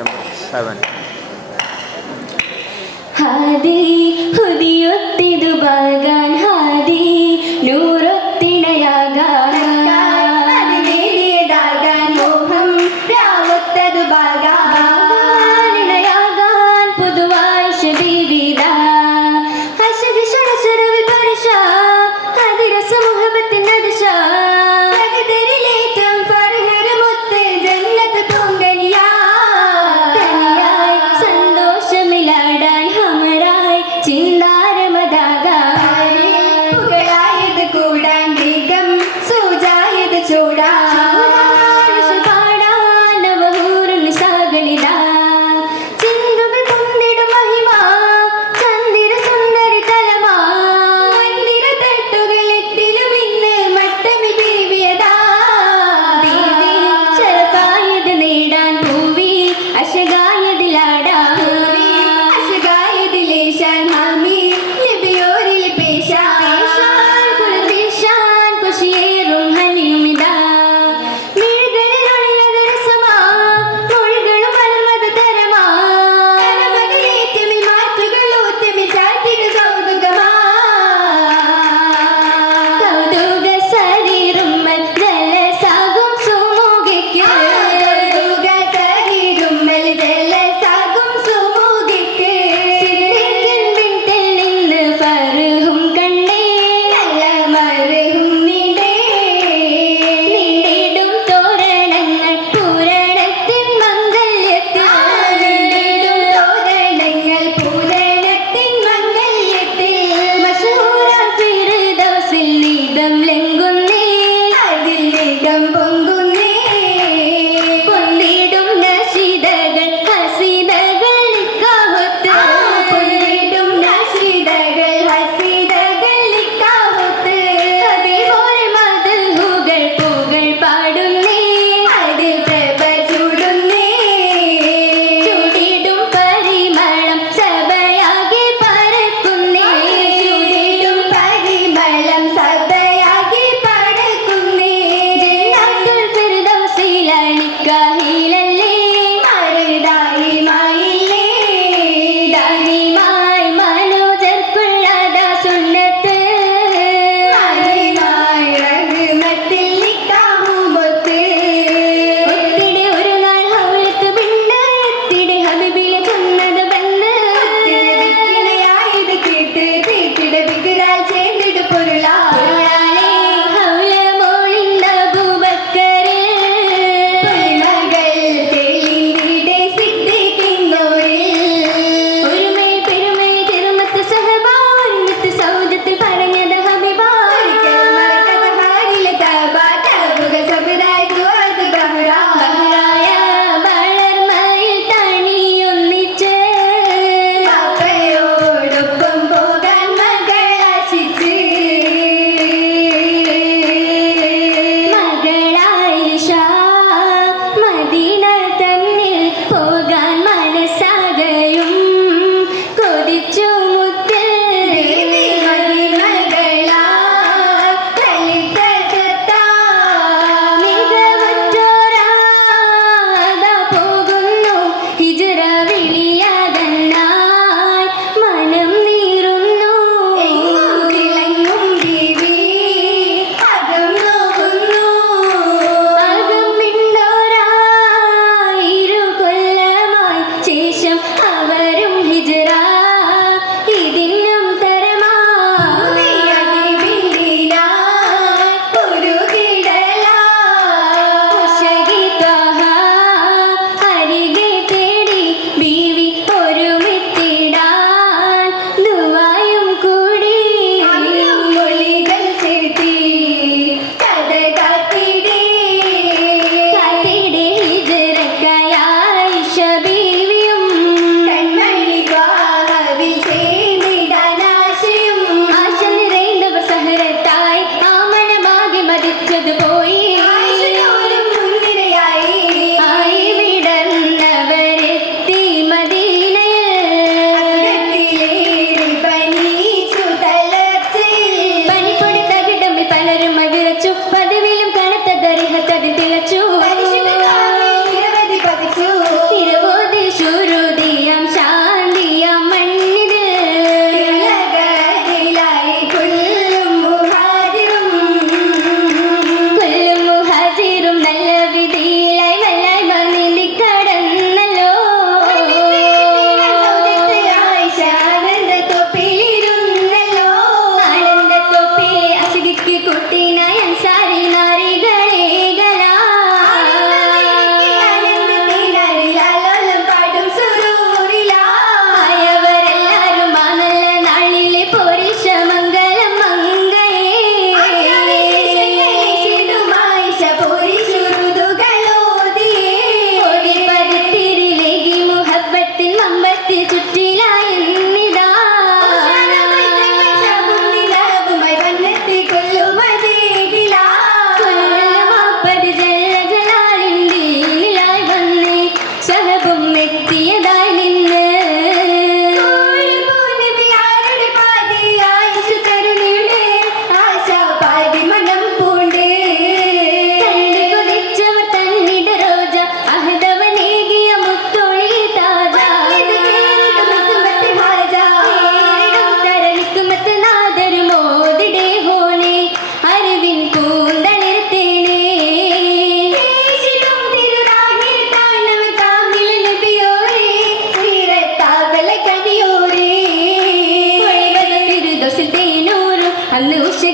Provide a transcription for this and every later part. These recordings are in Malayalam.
നമ്പർ സെവൻ ഹാദി ഹുദിയൊത്തിതു ബാകാൻ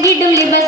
we do live